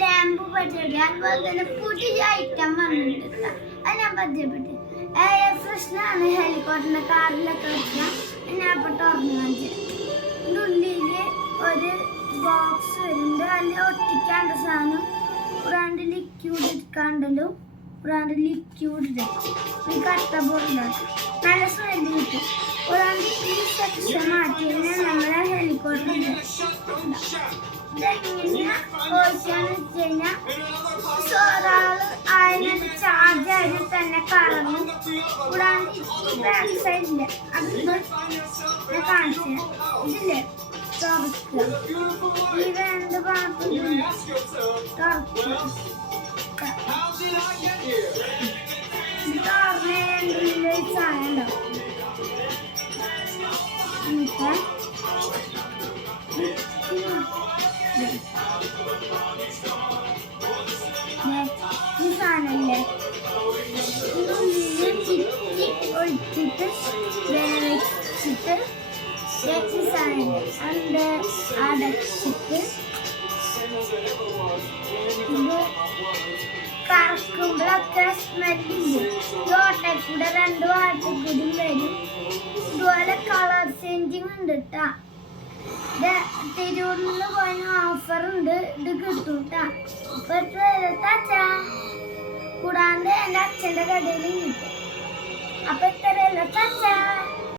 Lamp പറ്റിയ അതുപോലെ തന്നെ പുതിയ ഐറ്റം വന്നിട്ടില്ല. അത് ഞാൻ പരിചയപ്പെട്ടു. ഫ്രഷ്നാണ് ഹെലികോപ്റ്ററിന്റെ കാറിലൊക്കെ വെച്ചാൽ ഞാൻ ഇപ്പോൾ തുറന്നു കാണിച്ചത്. ഇതിൻ്റെ ഉള്ളിൽ ഒരു ബോക്സ് വരുന്നുണ്ട്. അതിൽ ഒട്ടിക്കാണ്ട സാധനം കൂടാണ്ട് ലിക്വിഡ് എടുക്കാണ്ടല്ലോ. കൂടാണ്ട് ലിക്വിഡ് ഈ കട്ട പോലുണ്ടാക്കും. നല്ല സ്മെല്ല് കിട്ടും. കൂടാണ്ട് ഈ സെക്ഷൻ മാറ്റി കഴിഞ്ഞാൽ നമ്മളെ ഹെലികോപ്റ്റർ ഇതെങ്ങനെ ഓടിക്കാന്ന് വെച്ച് കഴിഞ്ഞാൽ ഒരാൾ അതിനകത്ത് ചാർജ് ആയിട്ട് തന്നെ കറങ്ങും. കൂടാണ്ട് ഈ ബാക്ക് സൈഡില് അത് ഞാൻ കാണിച്ചു ഇതില്ലേ തുറക്കുക. ഈ രണ്ട് ഭാഗത്തും തുറക്കുക. ഇത് തുറന്നതിൻ്റെ സാധനം ഉണ്ടാവും. എന്നിട്ട് ഈ സാധനല്ലേ ചിറ്റി ഒഴിച്ചിട്ട് വെച്ചിട്ട് ഈ സാധനം അത് അടച്ചിട്ട് ഇത് കറക്കുമ്പോഴൊക്കെ സ്മെല്ലില്ല. ഓട്ടയിൽ കൂടെ രണ്ട് ഭാഗത്തിൽ കൂടി വരും. ഇതുപോലെ കളർ ചേഞ്ചിങ് ഉണ്ട് കേട്ടാ. തിരൂരിൽ പോയ ഓഫറുണ്ട്. ഇത് കിട്ടും കേട്ടാ. അപ്പൊ കൂടാണ്ട് എൻ്റെ അച്ഛൻ്റെ കടയിലും കിട്ടും. അപ്പൊ ഇത്രയല്ല ചാച്ചാ.